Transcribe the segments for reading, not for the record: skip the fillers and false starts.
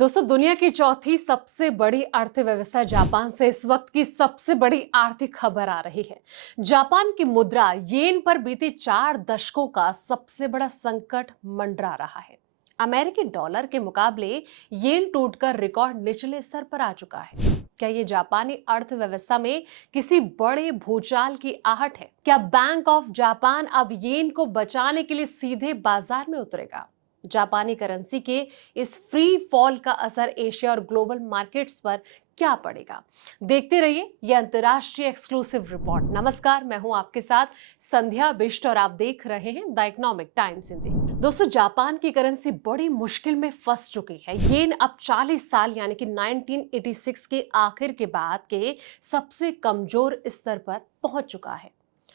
दोस्तों, दुनिया की चौथी सबसे बड़ी अर्थव्यवस्था जापान से इस वक्त की सबसे बड़ी आर्थिक खबर आ रही है। जापान की मुद्रा येन पर बीते 4 दशकों का सबसे बड़ा संकट मंडरा रहा है। अमेरिकी डॉलर के मुकाबले येन टूटकर रिकॉर्ड निचले स्तर पर आ चुका है। क्या ये जापानी अर्थव्यवस्था में किसी बड़े भूचाल की आहट है? क्या बैंक ऑफ जापान अब येन को बचाने के लिए सीधे बाजार में उतरेगा? जापानी करेंसी के इस फ्री फॉल का असर एशिया और ग्लोबल मार्केट्स पर क्या पड़ेगा? देखते रहिए ये अंतर्राष्ट्रीय एक्सक्लूसिव रिपोर्ट। नमस्कार, मैं हूं आपके साथ संध्या बिष्ट और आप देख रहे हैं द इकोनॉमिक टाइम्स हिंदी। दोस्तों, जापान की करेंसी बड़ी मुश्किल में फंस चुकी है। येन अब 40 साल यानी कि 1986 के आखिर के बाद के सबसे कमजोर स्तर पर पहुंच चुका है।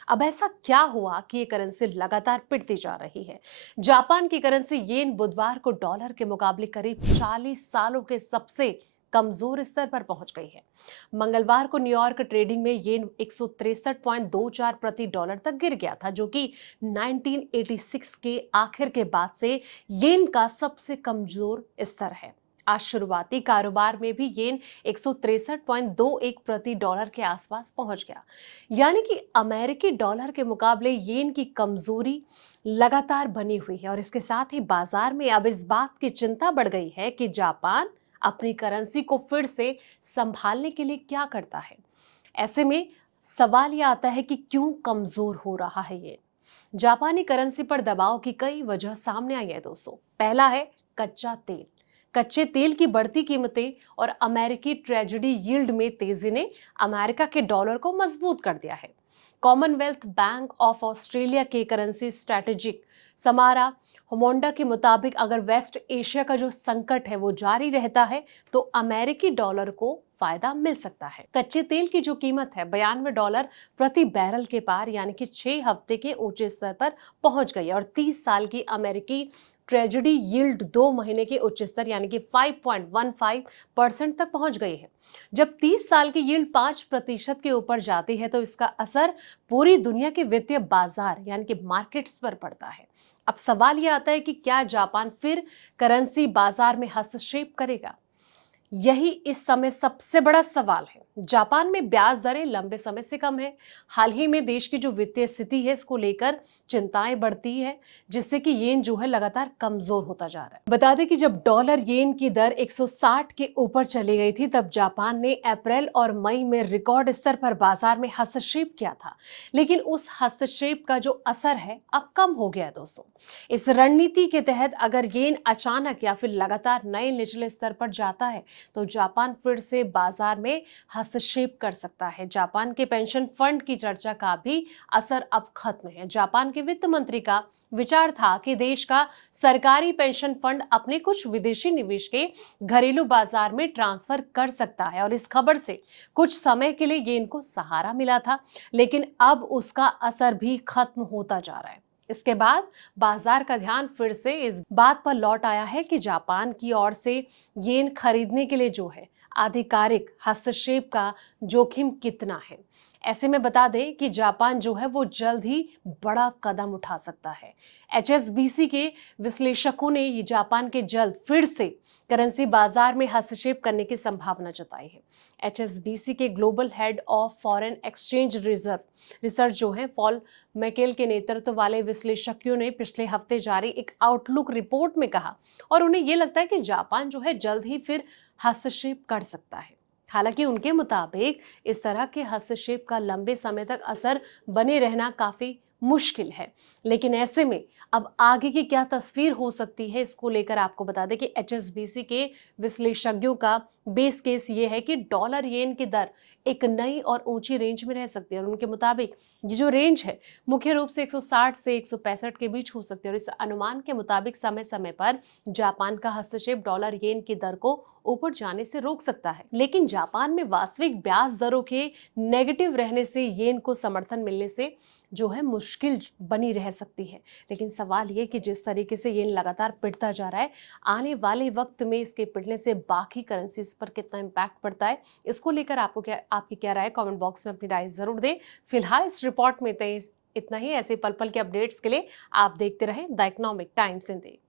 अब ऐसा क्या हुआ कि ये करेंसी लगातार पिटती जा रही है? जापान की करेंसी येन बुधवार को डॉलर के मुकाबले करीब 40 सालों के सबसे कमजोर स्तर पर पहुंच गई है। मंगलवार को न्यूयॉर्क ट्रेडिंग में येन 163.24 प्रति डॉलर तक गिर गया था, जो कि 1986 के आखिर के बाद से येन का सबसे कमजोर स्तर है। आज शुरुआती कारोबार में भी येन 163.21 प्रति डॉलर के आसपास पहुंच गया। यानी कि अमेरिकी डॉलर के मुकाबले येन की कमजोरी लगातार बनी हुई है और इसके साथ ही बाजार में अब इस बात की चिंता बढ़ गई है कि जापान अपनी करेंसी को फिर से संभालने के लिए क्या करता है। ऐसे में सवाल यह आता है कि क्यों कमजोर हो रहा है ये। जापानी करेंसी पर दबाव की कई वजह सामने आई है दोस्तों। पहला है कच्चा तेल। कच्चे तेल की बढ़ती कीमतें और अमेरिकी ट्रेजरी यील्ड में तेजी ने अमेरिका के डॉलर को मजबूत कर दिया है। कॉमनवेल्थ बैंक ऑफ ऑस्ट्रेलिया के करेंसी स्ट्रेटेजिक समारा होमोंडा के मुताबिक अगर वेस्ट एशिया का जो संकट है वो जारी रहता है तो अमेरिकी डॉलर को फायदा मिल सकता है। कच्चे तेल की जो कीमत है $92 प्रति बैरल के पार यानी कि 6 हफ्ते के ऊंचे स्तर पर पहुंच गई है और 30 साल की अमेरिकी ट्रेजरी यील्ड 2 महीने के उच्च स्तर यानी कि 5.15% तक पहुंच गई है। जब 30 साल की यील्ड 5% के ऊपर जाती है तो इसका असर पूरी दुनिया के वित्तीय बाजार यानी कि मार्केट्स पर पड़ता है। अब सवाल यह आता है कि क्या जापान फिर करेंसी बाजार में हस्तक्षेप करेगा? यही इस समय सबसे बड़ा सवाल है। जापान में ब्याज दरें लंबे समय से कम है। हाल ही में देश की जो वित्तीय स्थिति है इसको लेकर चिंताएं बढ़ती है, जिससे कि येन जो है लगातार कमजोर होता जा रहा है। बता दें कि जब डॉलर येन की दर 160 के ऊपर चली गई थी तब जापान ने अप्रैल और मई में रिकॉर्ड स्तर पर बाजार में हस्तक्षेप किया था, लेकिन उस हस्तक्षेप का जो असर है अब कम हो गया है दोस्तों। इस रणनीति के तहत अगर येन अचानक या फिर लगातार नए निचले स्तर पर जाता है तो जापान फिर से बाजार में हस्तक्षेप कर सकता है। जापान के पेंशन फंड की चर्चा का भी असर अब खत्म है। जापान के वित्त मंत्री का विचार था कि देश का सरकारी पेंशन फंड अपने कुछ विदेशी निवेश के घरेलू बाजार में ट्रांसफर कर सकता है और इस खबर से कुछ समय के लिए येन को सहारा मिला था, लेकिन अब उसका असर भी खत्म होता जा रहा है। इसके बाद बाजार का ध्यान फिर से इस बात पर लौट आया है कि जापान की ओर से येन खरीदने के लिए जो है आधिकारिक हस्तक्षेप का जोखिम कितना है। ऐसे में बता दें कि जापान जो है वो जल्द ही बड़ा कदम उठा सकता है। एचएसबीसी के विश्लेषकों ने ये जापान के जल्द फिर से करेंसी बाजार में हस्तक्षेप करने की संभावना जताई है। एचएसबीसी के global head of foreign exchange reserve research जो है पॉल मैकेल के नेतृत्व वाले विश्लेषकों ने पिछले हफ्ते जारी एक आउटलुक रिपोर्ट में कहा और उन्हें यह लगता है कि जापान जो है जल्द ही फिर हस्तक्षेप कर सकता है। हालांकि उनके मुताबिक इस तरह के हस्तक्षेप का लंबे समय तक असर बने रहना काफी मुश्किल है। लेकिन ऐसे में अब आगे की क्या तस्वीर हो सकती है इसको लेकर आपको बता दें कि एचएसबीसी के विश्लेषज्ञों का बेस केस ये है कि डॉलर येन की दर एक नई और ऊंची रेंज में रह सकती है और उनके मुताबिक ये जो रेंज है मुख्य रूप से 160 से 165 के बीच हो सकती है और इस अनुमान के मुताबिक समय समय पर जापान का हस्तक्षेप डॉलर येन की दर को ऊपर जाने से रोक सकता है। लेकिन जापान में वास्तविक ब्याज दरों के नेगेटिव रहने से येन को समर्थन मिलने से जो है मुश्किल बनी रह सकती है। लेकिन सवाल ये कि जिस तरीके से येन लगातार पिटता जा रहा है, आने वाले वक्त में इसके पिटने से बाकी करेंसीज पर कितना इम्पैक्ट पड़ता है, इसको लेकर आपकी क्या राय, कमेंट बॉक्स में अपनी राय जरूर दें। फिलहाल इस रिपोर्ट में इतना ही। ऐसे पल पल के अपडेट्स के लिए आप देखते रहें द इकोनॉमिक टाइम्स हिंदी।